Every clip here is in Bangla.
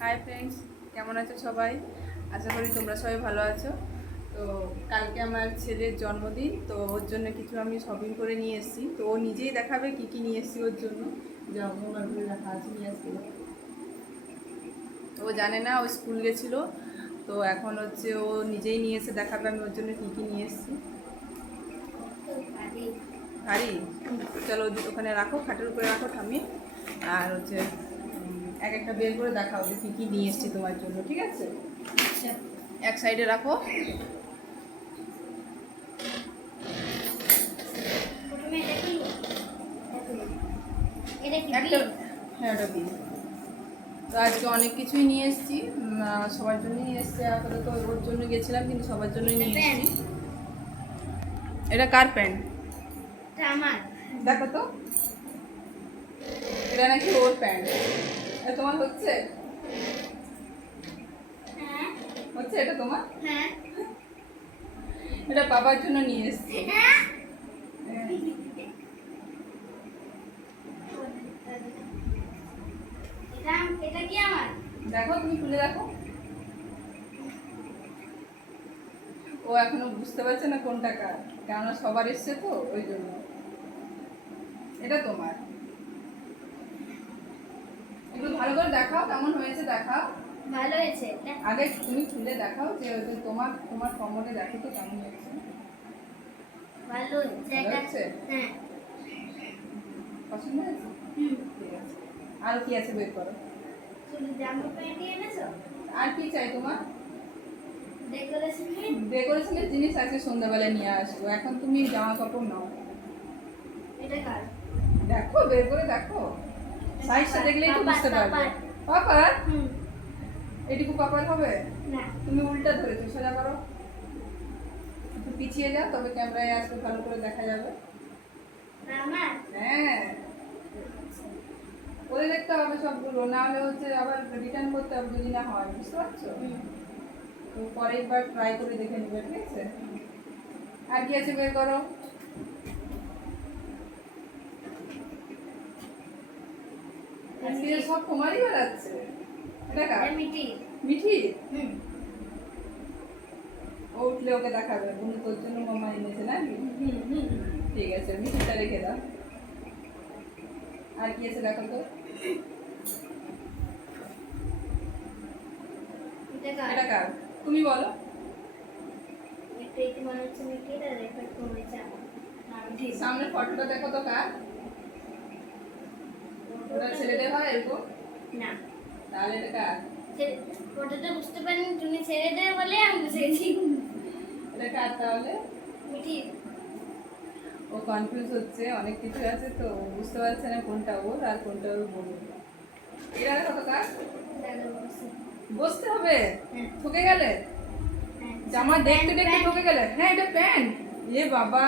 হাই ফ্রেন্ডস, কেমন আছো সবাই? আশা করি তোমরা সবাই ভালো আছো। তো কালকে আমার ছেলের জন্মদিন, তো ওর জন্য কিছু আমি শপিং করে নিয়ে এসেছি। তো ও নিজেই দেখাবে কী কী নিয়ে এসেছি ওর জন্য। জন্মদিনে দেখা আছে নিয়ে আসছি। ও জানে না, ও স্কুল গেছিলো, তো এখন হচ্ছে ও নিজেই নিয়ে এসে দেখাবে আমি ওর জন্য কী কী নিয়ে এসেছি। হাড়ি, চলো ওখানে রাখো, খাটের উপরে রাখো ঠামি। আর হচ্ছে এক একটা বের করে দেখাও যে কী কী নিয়ে এসেছি তোমার জন্য, ঠিক আছে? এক সাইডে রাখো। একটা, হ্যাঁ ওটা দিই। তো আজকে অনেক কিছুই নিয়ে এসেছি, সবার জন্যই নিয়ে এসেছি। আপাতত ওর জন্য গেছিলাম, কিন্তু সবার জন্যই নিয়ে এসেছি। এটা কার প্যান্ট? আমার। দেখো তো, এটা নাকি ওর প্যান্ট। তোমার হচ্ছে? হ্যাঁ হচ্ছে এটা তোমার? হ্যাঁ। এটা বাবার জন্য নিয়ে এসেছি। হ্যাঁ। এটা কি আমার? দেখো, তুমি খুলে দেখো। ও এখনো বুঝতে পারছে না কোনটা কার, কেননা সবার এসছে তো ওই জন্য। এটা তোমার। একটু ভালো করে দেখাও কেমন হয়েছে, দেখাও। ভালো হয়েছে। আগে তুমি খুলে দেখাও যে তোমার তোমার কমরে দেখো তো কেমন হয়েছে। ভালো হয়েছে। ভালো হয়েছে? হ্যাঁ। পছন্দ হয়েছে? ঠিক আছে। আর কি আছে বের করো। তুমি জামা প্যান্ট এনেছো? আর কি চাই তোমার? ডেকোরেশন। ডেকোরেশনের জিনিস আছে, সন্ধ্যাবেলায় নিয়ে আসবো। এখন তুমি জামা কাপড় নাও। এটা কার? দেখো, বের করে দেখো, সাইজটা দেখলেই তো বুঝতে পারবে। পাপা? এটুকু পাপার হবে না। তুমি উল্টা ধরেছো, সোজা করো। একটু পিছিয়ে যাও, তবে ক্যামেরায় আসবে, ভালো করে দেখা যাবে। আমার। হ্যাঁ, ওদের দেখতে হবে সবগুলো, না হলে হচ্ছে আবার রিটার্ন করতে হবে যদি না হয়, বুঝতে পারছো? তো পরেরবার ট্রাই করে দেখে নেবে, ঠিক আছে? আর কি আছে বের করো। আজকে সব তোমারই বেড়াচ্ছে। এটা কার? মিঠি। মিঠি? ও উঠলে ওকে দেখাবে, বন্ধু তোর জন্য মামা এনেছে নাকি? ঠিক আছে, মিঠিটা রেখে দাও। আর কি আছে দেখো তো। এটা কার তুমি বলো। এটা মনে হচ্ছে মিঠির, আর এটা কমেছে আমার। সামনের ফটোটা দেখো তো কার। ওটা ছেলেদের হয় এরকম না, তাহলে এটা কার? ফটোটা বুঝতে পারিনি, তুমি ছেড়ে দেবে বলে আমি বুঝেছি। এটা কার তাহলে? মিঠি। ও কনফিউজ হচ্ছে, অনেক কিছু আছে তো ও বুঝতে পারছে না কোনটা ওর আর কোনটা ওর বোন। এটা দেখো তো কার। বসতে হবে। ঠকে গেলে জামা দেখতে দেখতে ঠকে গেলে। হ্যাঁ, এটা প্যান্ট। এ বাবা,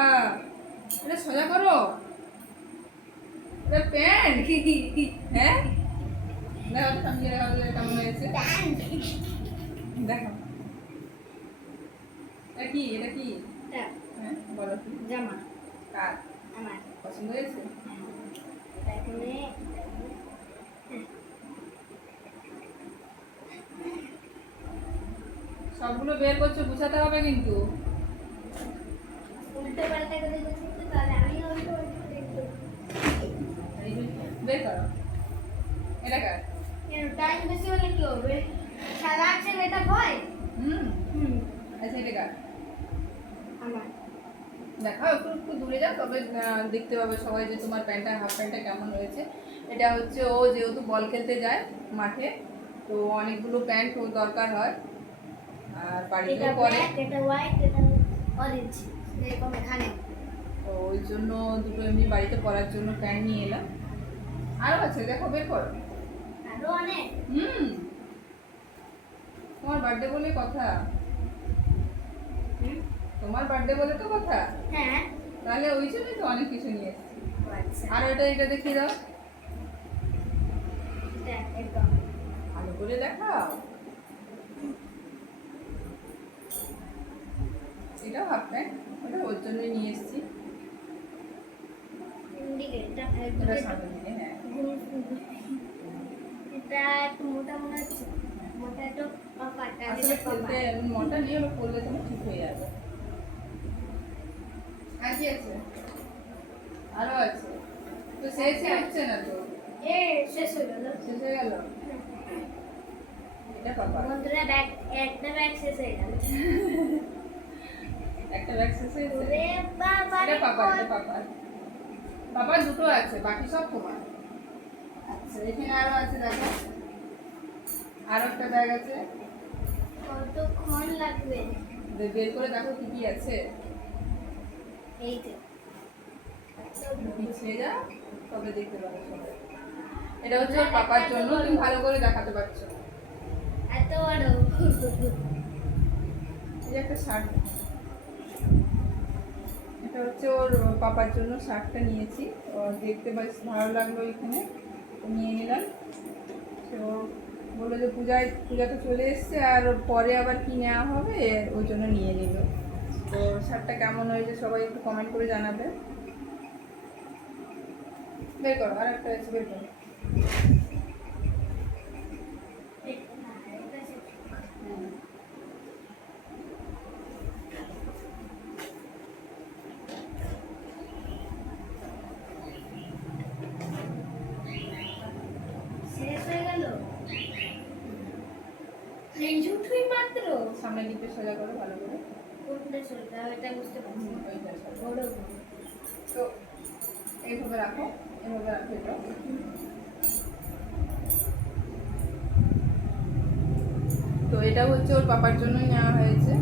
এটা সোজা করো। এটা প্যান্ট। হ্যাঁ, দেখো তো সামনে দেখা গেলে কেমন হয়েছে। দেখো, এটা কি? এটা কি? হ্যাঁ বলো কি? জামা কার? আমার। পছন্দ হয়েছে? এখানে সবগুলো বের করছো, গুছাতে হবে কিন্তু। উল্টো পাল্টা করে দেখতে, তাহলে আমি উল্টো পাল্টা দেখবো। বের করো। এটা কার? টাইম বেশি হলে কি হবে? সারা আছে এটা ভয়। আচ্ছা, এটা কার? আমার। দেখাও, একটু একটু দূরে যাও, তবে দেখতে পাবে সবাই যে তোমার প্যান্টটা, হাফ প্যান্টটা কেমন হয়েছে। এটা হচ্ছে ও যেহেতু বল খেলতে যায় মাঠে, তো অনেকগুলো প্যান্ট ওর দরকার হয়, আর বাড়িতেও পরে। এটা হোয়াইট, এটা অরেঞ্জ, এরকম এখানে। তো ওই জন্য দুটো এমনি বাড়িতে পরার জন্য প্যান্ট নিয়ে এলাম। আরও আছে, দেখো বের করো। আরো অনেক। তোমার বার্থডে বলে কথা। তোমার বার্থডে বলে তো কথা। হ্যাঁ, তাহলে ওই জন্যই তো অনেক কিছু নিয়ে এসেছি। আচ্ছা। আর এটা দেখিয়ে দাও, একদম ভালো করে দেখাও। এটাও হাফ প্যান্ট, ওটা ওর জন্যই নিয়ে এসেছি। এটা ওটা সামনের দিকে, হ্যাঁ। এটা একটু মোটা মনে হচ্ছে। আসলে খেলতে মনটা নিয়ে ওরা পড়লে তোমার ঠিক হয়ে যাবে। আর কি আছে? আরো আছে তো শেষই হচ্ছে না তো। শেষ হয়ে গেল। শেষ হয়ে গেল। এটা পাপা। বন্ধুরা একটা ব্যাগ শেষ হয়ে গেল। একটা ব্যাগ শেষ হয়েছে। ওরে বাবা এটা পাপার, এটা পাপার। পাপার দুটো আছে, বাকি সব তোমার। আচ্ছা এখানে আরো আছে দেখো। আরো একটা ব্যাগ আছে। কতক্ষণ লাগবে? বের করে দেখো কি কি আছে। এই যে পিছিয়ে যা তবে দেখতে পাবে সবাই। এটা হচ্ছে ওর পাপার জন্য, তুমি ভালো করে দেখাতে পারছো। এত বড়। এই যে একটা শার্ট, এটা হচ্ছে ওর পাপার জন্য শার্টটা নিয়েছি। ও দেখতে বেশ ভালো লাগলো এখানে, তো নিয়ে নিলাম। তো বললো যে পূজা তো চলে এসছে আর পরে আবার কি নেওয়া হবে, ওই জন্য নিয়ে নিল। তো শার্টটা কেমন হয়েছে সবাই একটু কমেন্ট করে জানাবে। বের করো, আর একটা আছে, বের করো। শেষ হয়ে গেল। এই জুটুই মাত্র। সামনে দিকে সোজা করো ভালো করে। কোনটা চলবে এটা বুঝতে পারছি না। ওইটা সোজা। বড় তো এইভাবে রাখো, এভাবে রাখো এটা। তো এটা হচ্ছে ওর পাপার জন্যই নেওয়া হয়েছে।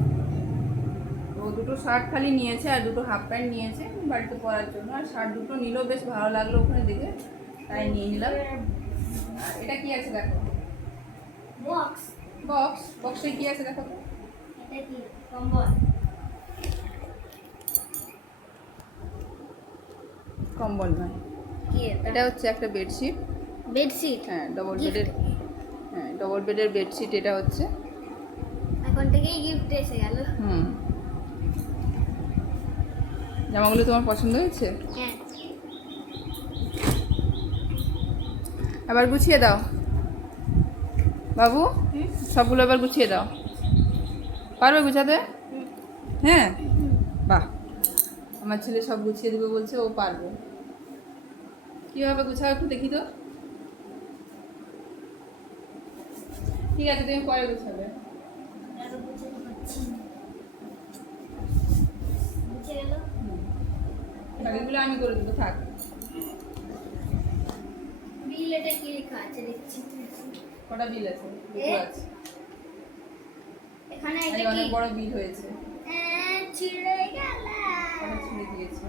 ও দুটো শার্ট খালি নিয়েছে আর দুটো হাফ প্যান্ট নিয়েছে বাড়িতে পরার জন্য, আর শার্ট দুটো নিলেও বেশ ভালো লাগলো ওখানে দেখে, তাই নিয়ে নিলাম। আর এটা কি আছে দেখো, বক্স। বক্সে কি আছে দেখো তো। এটা কি কম্বল? কম্বল নয়, কি এটা হচ্ছে একটা বেডশিট। বেডশিট? হ্যাঁ ডবল Gift. বেডের, হ্যাঁ ডবল বেডের বেডশিট এটা হচ্ছে। এখন থেকেই গিফট এসে গেল। জামাগুলো তোমার পছন্দ হয়েছে? হ্যাঁ। আবার গুছিয়ে দাও বাবু, সবগুলো এবার গুছিয়ে দাও। পারবে গুছাতে? হ্যাঁ, বাহ, আমার ছেলে সব গুছিয়ে দেবে বলছে, ও পারবে। কীভাবে গুছাও একটু দেখি তো। ঠিক আছে, তুমি পরে গুছাবে। আরো বুঝতে পারছি না। বুঝে গেল। বাকিগুলো আমি করে দেবো, থাক। বিল এটা কি লেখা আছে দেখছি। কটা বিল আছে? দুটো এ? আছে। এখানে আরে এটা কি? অনেক বড় বিল হয়েছে, ছিঁড়ে গেল। অনেক ছিঁড়ে দিয়েছে।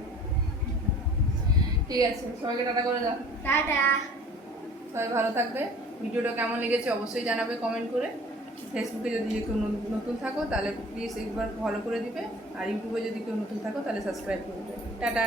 ঠিক আছে, সবাইকে টাটা করে দাও। টাটা। সবাই ভালো থাকবে। ভিডিওটা কেমন লেগেছে অবশ্যই জানাবে কমেন্ট করে। ফেসবুকে যদি কেউ নতুন থাকো তাহলে প্লিজ একবার ফলো করে দিবে, আর ইউটিউবে যদি কেউ নতুন থাকো তাহলে সাবস্ক্রাইব করে দেবে। টাটা।